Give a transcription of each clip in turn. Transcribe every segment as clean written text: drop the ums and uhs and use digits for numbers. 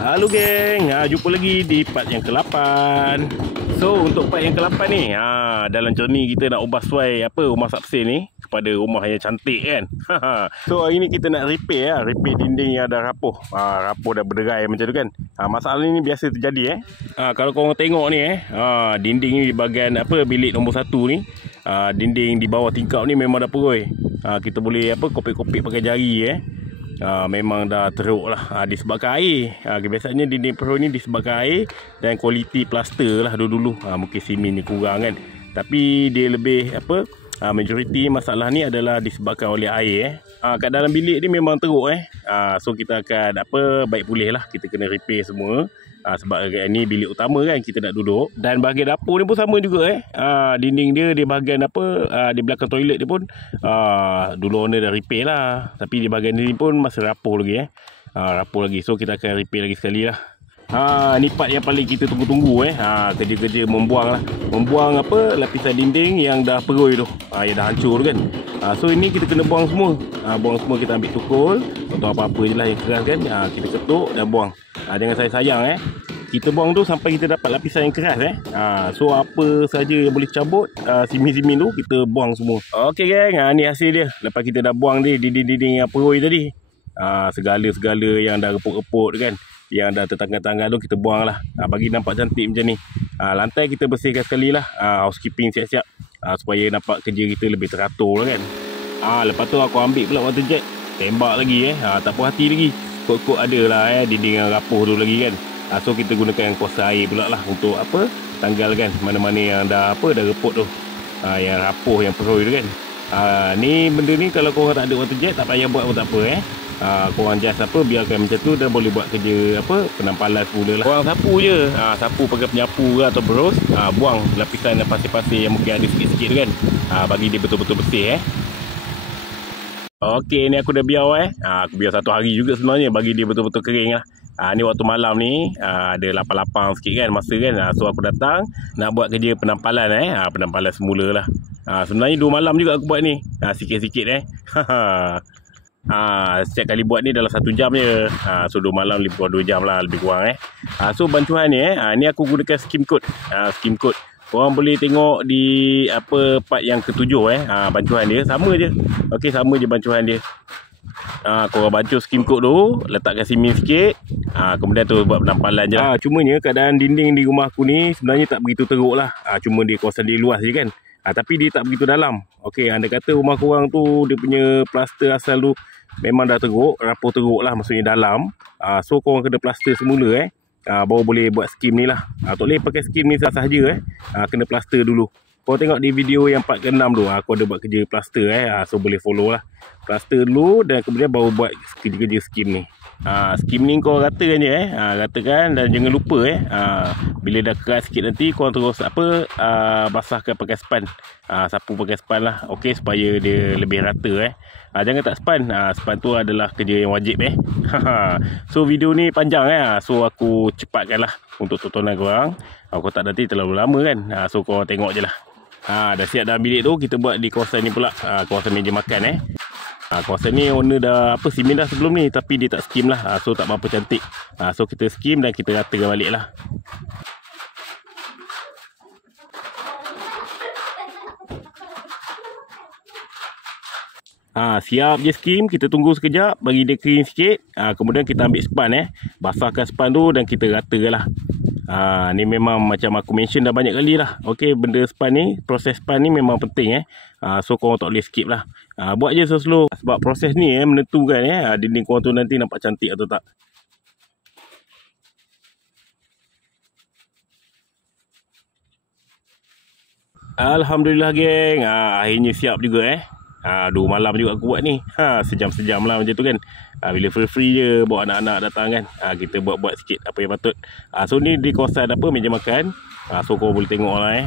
Halo geng, jumpa lagi di part yang ke-8. So untuk part yang ke-8 ni, dalam journey kita nak ubah suai rumah Sapsir ni kepada rumah yang cantik kan. So hari ni kita nak repair dinding yang dah rapuh. Rapuh dah berderai macam tu kan. Masalah ni biasa terjadi kalau korang tengok ni dinding ni di bahagian bilik nombor 1 ni, dinding di bawah tingkap ni memang dah peroi. Kita boleh kopik-kopik pakai jari memang dah teruk lah disebabkan air. Biasanya dinding peroi ni disebabkan air dan kualiti plaster lah dulu-dulu. Mungkin simen ni kurang kan, tapi dia lebih majoriti masalah ni adalah disebabkan oleh air kat dalam bilik ni memang teruk so kita akan baik pulih lah. Kita kena repair semua sebab ni bilik utama kan kita nak duduk. Dan bahagian dapur ni pun sama juga dinding dia di bahagian di belakang toilet dia pun dulu owner dah repair lah, tapi di bahagian ni pun masih rapuh lagi rapuh lagi. So kita akan repair lagi sekali lah. Ni part yang paling kita tunggu-tunggu kerja-kerja membuang lapisan dinding yang dah peroi tu, yang dah hancur tu kan. So ini kita kena buang semua. Buang semua, kita ambil tukul atau apa-apa je lah yang keras kan, kita ketuk dan buang. Jangan sayang kita buang tu sampai kita dapat lapisan yang keras so apa saja yang boleh cabut simin-simin tu kita buang semua. Okey geng, ni hasil dia lepas kita dah buang dinding-dinding yang peroi tadi. Segala-segala yang dah reput-reput kan, yang dah tertanggal-tanggal tu kita buang lah, bagi nampak cantik macam ni. Lantai kita bersihkan sekali lah, housekeeping siap-siap supaya nampak kerja kita lebih teratur lah kan. Lepas tu aku ambil pula water jet, tembak lagi tak puas hati lagi. Kot-kot ada lah dinding yang rapuh tu lagi kan. So kita gunakan kuasa air pula lah untuk tanggalkan mana-mana yang dah dah reput tu, yang rapuh, yang peroi tu kan. Ni benda ni kalau korang tak ada water jet tak payah buat pun tak apa korang just biarkan macam tu, dan boleh buat kerja penampalan semula lah. Korang sapu je, sapu pakai penyapu ke atau bros, buang lapisan pasir-pasir yang mungkin ada sikit-sikit tu kan, bagi dia betul-betul bersih Okey, ni aku dah biar aku biar 1 hari juga sebenarnya bagi dia betul-betul kering lah. Ni waktu malam ni ada lapang-lapang sikit kan masa kan, so aku datang nak buat kerja penampalan penampalan semula lah. Sebenarnya 2 malam juga aku buat ni, sikit-sikit setiap kali buat ni dalam 1 jam je, so 2 malam lebih kurang 2 jam lah lebih kurang So bancuhan ni ni aku gunakan skim coat. Skim coat korang boleh tengok di part yang ke-7 bancuhan dia sama je. Okey, sama je bancuhan dia. Korang bancuh skim coat tu, letakkan simen sikit, kemudian tu buat penampalan je lah. Cumanya keadaan dinding di rumah aku ni sebenarnya tak begitu teruk lah, cuma dia kawasan dia luas je kan, tapi dia tak begitu dalam. Okey, anda kata rumah korang tu dia punya plaster asal tu memang dah teruk, rapuh teruk lah, maksudnya dalam. So korang kena plaster semula baru boleh buat skim ni lah. Tak boleh pakai skim ni sahaja kena plaster dulu. Kau tengok di video yang part ke-6 tu, aku ada buat kerja plaster so boleh follow lah. Plaster dulu dan kemudian baru buat kerja-kerja skim ni. Skim ni kau ratakan je ratakan, dan jangan lupa bila dah keras sikit nanti kau terus basahkan pakai span. Sapu pakai span lah, okey, supaya dia lebih rata jangan tak span. Span tu adalah kerja yang wajib So video ni panjang so aku cepatkan lah untuk tontonan korang. Aku tak nanti terlalu lama kan, so korang tengok je lah. Dah siap dalam bilik tu, kita buat di kawasan ni pula, kawasan meja makan kawasan ni owner dah simen dah sebelum ni, tapi dia tak skim lah, so tak berapa cantik. So kita skim dan kita ratakan balik lah. Siap je skim, kita tunggu sekejap bagi dia kering sikit, kemudian kita ambil span basahkan span tu dan kita ratakan lah. Ni memang macam aku mention dah banyak kali lah. Okey, benda span ni, proses span ni memang penting so korang tak boleh skip lah. Buat je slow-slow, sebab proses ni menentukan dinding korang tu nanti nampak cantik atau tak. Alhamdulillah geng, akhirnya siap juga 2 malam juga aku buat ni, sejam-sejam lah macam tu kan. Bila free-free je bawa anak-anak datang kan, kita buat-buat sikit apa yang patut. So ni di kawasan meja makan, so korang boleh tengok lah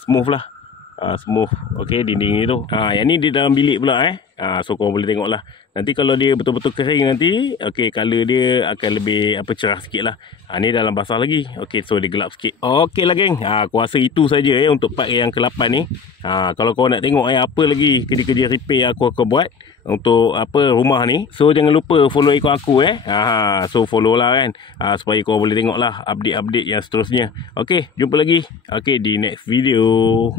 smooth lah, smooth. Okey, dinding ni tu. Yang ni di dalam bilik pula so korang boleh tengok lah. Nanti kalau dia betul-betul kering nanti, okey, color dia akan lebih cerah sikit lah. Ni dalam basah lagi. Okey, so dia gelap sikit. Okey lah geng, aku rasa itu saja untuk part yang ke-8 ni. Kalau korang nak tengok apa lagi kerja-kerja repair aku akan buat untuk apa rumah ni. So jangan lupa follow akaun aku so follow lah kan, supaya kau boleh tengok lah update-update yang seterusnya. Okey, jumpa lagi di next video.